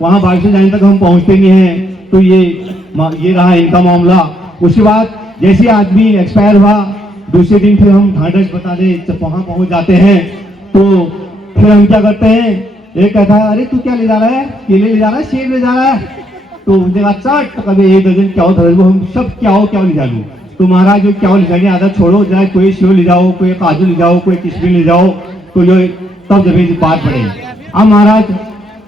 वहाँ बारिश जाने तक हम पहुँचते नहीं हैं। तो ये रहा इनका मामला। उसके बाद जैसे आदमी एक्सपायर हुआ, दूसरे दिन फिर हम ढांढस बता दे जब वहाँ पहुँच जाते हैं तो फिर हम क्या करते हैं, एक कहता है अरे तू क्या ले जा रहा है, केले ले जा रहा है, सेब ले जा रहा है, तो उसने कहा चाट कभी 1 दर्जन क्या हो, हम सब क्या ले जा लूँ। तो महाराज जो क्या ले जाने आधा छोड़ो, जरा कोई सेव ले जाओ, कोई काजू ले जाओ, कोई किशमिश ले जाओ, तो जो तब जब बात पड़े। अब महाराज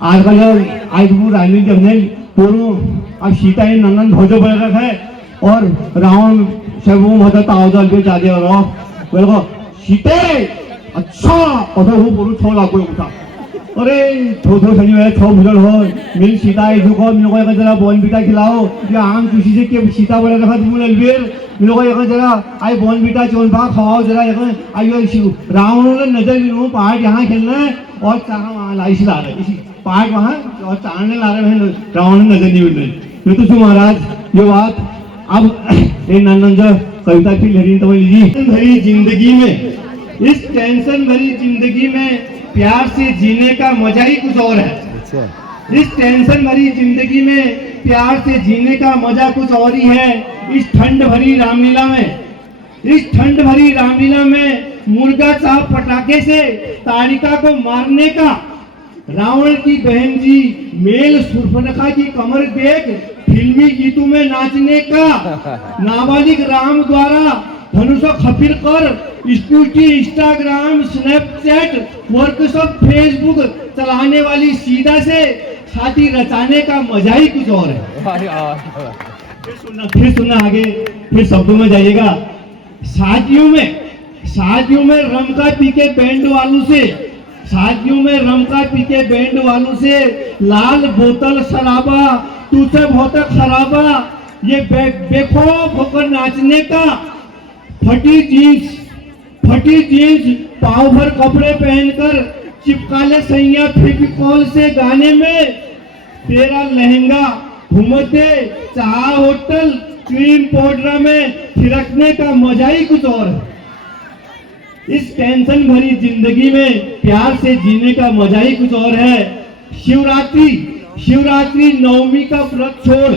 आजकल आज राजनीति जब नहीं पूर्व अब सीता ने नंदन भोजो बन रखा है और रावण सब वो मदद आवदल पे जादे और बोलो सीते अच्छा और वो पूर्व 6 लाख को उठा अरे थो शनि वाले 6 भुजल हो मेरी सीता है जो मेरे को जरा बोन बीटा खिलाओ या आम किसी से के सीता बोला रखा तुम अलबेर मेरे को एक जरा आई बोन बीटा चोन भाग खाओ जरा एक आइयो रावण ने नजर लो पहाड़ यहाँ खेलना है और चाहा वहाँ लाइस ला रहे इसी पहाड़ वहाँ और चाहने ला रहे हैं, रावण ने नजर नहीं मिल रही। तो तुम महाराज ये बात अब एक नंदन कविता की लहरी तो लीजिए। भरी जिंदगी में, इस टेंशन भरी जिंदगी में प्यार से जीने का मजा ही कुछ और है। इस टेंशन भरी जिंदगी में प्यार से जीने का मजा कुछ और ही है। इस ठंड भरी रामलीला में, इस ठंड भरी रामलीला में मुर्गा साहब पटाखे से तारिका को मारने का, रावण की बहन जी मेल सुर्फनखा की कमर देख फिल्मी गीतों में नाचने का, नाबालिग राम द्वारा धनुष खफिर कर scooty, Instagram, Snapchat, workshop, Facebook चलाने वाली सीधा से छाती रचाने का मजा ही कुछ और है। फिर सुनना आगे, फिर शब्दों में जाइएगा। शादियों में रमका पी के बैंड वालों से, शादियों में रमका पी के बैंड वालों से लाल बोतल शराबा तुझसे बहुत खराबा, ये बेखौफ होकर नाचने का, फटी जीन्स पाव भर कपड़े पहनकर चिपका ले सैया फेविकॉल से गाने में, तेरा लहंगा घूमते चाह होटल क्रीम पाउडर में थिरकने का मजा ही कुछ और है। इस टेंशन भरी जिंदगी में प्यार से जीने का मजा ही कुछ और है। शिवरात्रि नवमी का व्रत छोड़,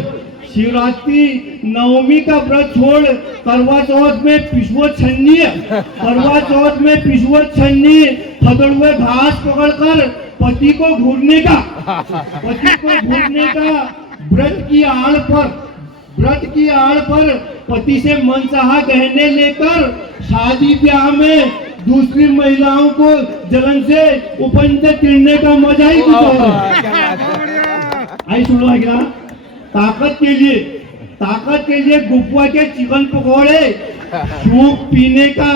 शिवरात्रि नवमी का व्रत छोड़, करवा चौथ में पिछुआ छन्नी, करवा चौथ में पिछुआ छन्नी खदड़ुए घास पकड़कर पति को घूरने का, व्रत की आड़ पर पति से मनचाहा गहने लेकर शादी ब्याह में दूसरी महिलाओं को जलन से उपंच तिड़ने का मजा ही कुछ और है। आई सुनो अगला, ताकत के लिए गुप्पा के चिकन पकौड़े, सूप पीने का,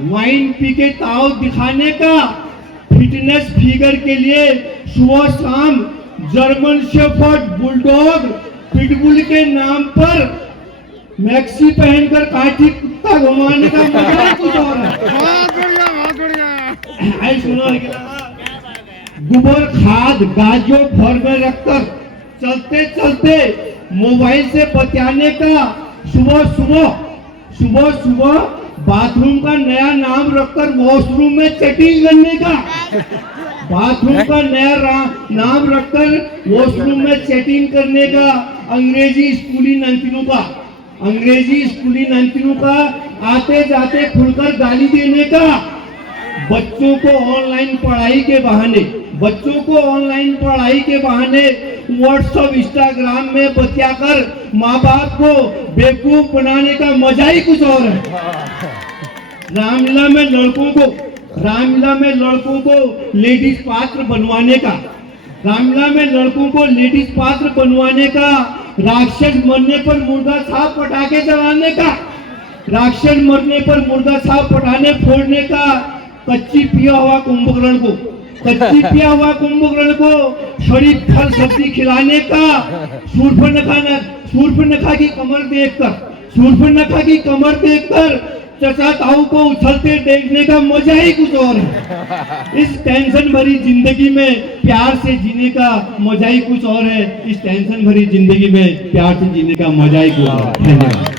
वाइन पी के ताव दिखाने का, फिटनेस फिगर के लिए सुबह शाम जर्मन शेफर्ड बुलडॉग पिटबुल के नाम पर मैक्सी पहनकर काठी कुत्ता घुमाने का मजा कुछ और है। बहुत बढ़िया। आई सुनो गोबर खाद गाजो घर में रखकर चलते चलते मोबाइल से बतियाने का, सुबह बाथरूम का नया नाम रखकर वॉशरूम में चैटिंग करने का, बाथरूम का नया नाम रखकर वॉशरूम में चैटिंग करने का, अंग्रेजी स्कूली नंतिनों का आते जाते खुलकर गाली देने का, बच्चों को ऑनलाइन पढ़ाई के बहाने व्हाट्सएप इंस्टाग्राम में बतियाकर माँ बाप को बेवकूफ बनाने का मजा ही कुछ और है। रामलीला में लड़कों को लेडीज पात्र बनवाने का, राक्षस मरने पर मुर्गा छाप पटाखे चलाने का, पटाने फोड़ने का, कच्ची पिया हुआ कुंभकर्ण को शरीफ फल सब्जी खिलाने का, शूर्पणखा की कमर देखकर चचा ताऊ को उछलते देखने का मजा ही कुछ और है। इस टेंशन भरी जिंदगी में प्यार से जीने का मजा ही कुछ और है। इस टेंशन भरी जिंदगी में प्यार से जीने का मजा ही कुछ और है। धन्यवाद।